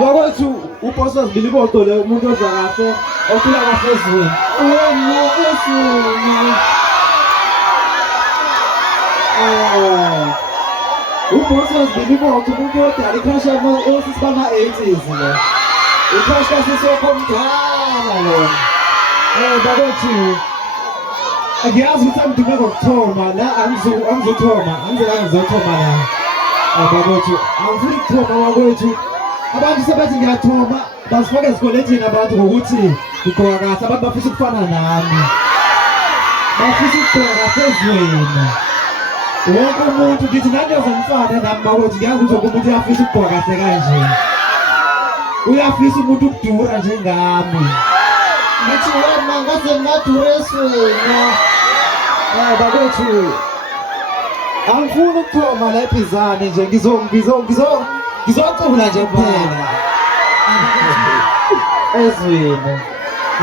Bakwethu uposa Zibilibodo le umuntu odla kahle ophila kahle ezweni. Wena ezweni. Uposa Zibilibodo umuntu odala ikhasha osisibama 80s le. Ikhasha sisokomdala lo. Bakwethu Ngiyazi ukuthi angidinga ngokuthoma la angizothoma la. Bakwethu angifuni ukuthoma bakwethu. Abantu sebethi ngiyathoma basifaka ezikoletini abantu ngokuthi ngigqoka kahle abantu bafisa ukufana nami. Bafisa ukugqoka kahle ezweni. Wonke umuntu ngithi nandoze ngifane nami bakwethu ngiyazi ukuthi wonke umuntu uyafisa ukugqoka kahle kanje. Uyafisa umuntu ukudura njengami. Ngithi wena ngaze ngadura esweni. Bakwethu angifuni ukuthoma la eBizana nje ngizocula nje kuphela ezweni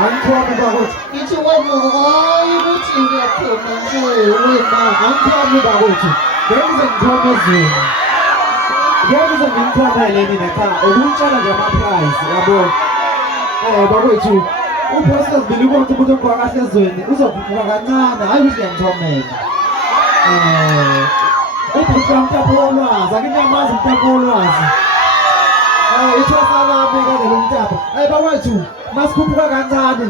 angithomi bakwethu Ngithi wena hayi ukuthi ngiyaphuma nje wena. angithomi bakwethu ngize ngithome ezweni ngize ngimthomele mina cha ukutshela nje ama-prize yabo bakwethu uProfessor Zibilibodo umuntu ogqoka kahle ezweni uzokhuphuka kancane hayi ukuthi ngiyamthomela ubhuti Mtapo wolwazi akinyamazi Mtapo wolwazi ithwasa lami kade lo Mtapo bakwethu masikhuphuka kancane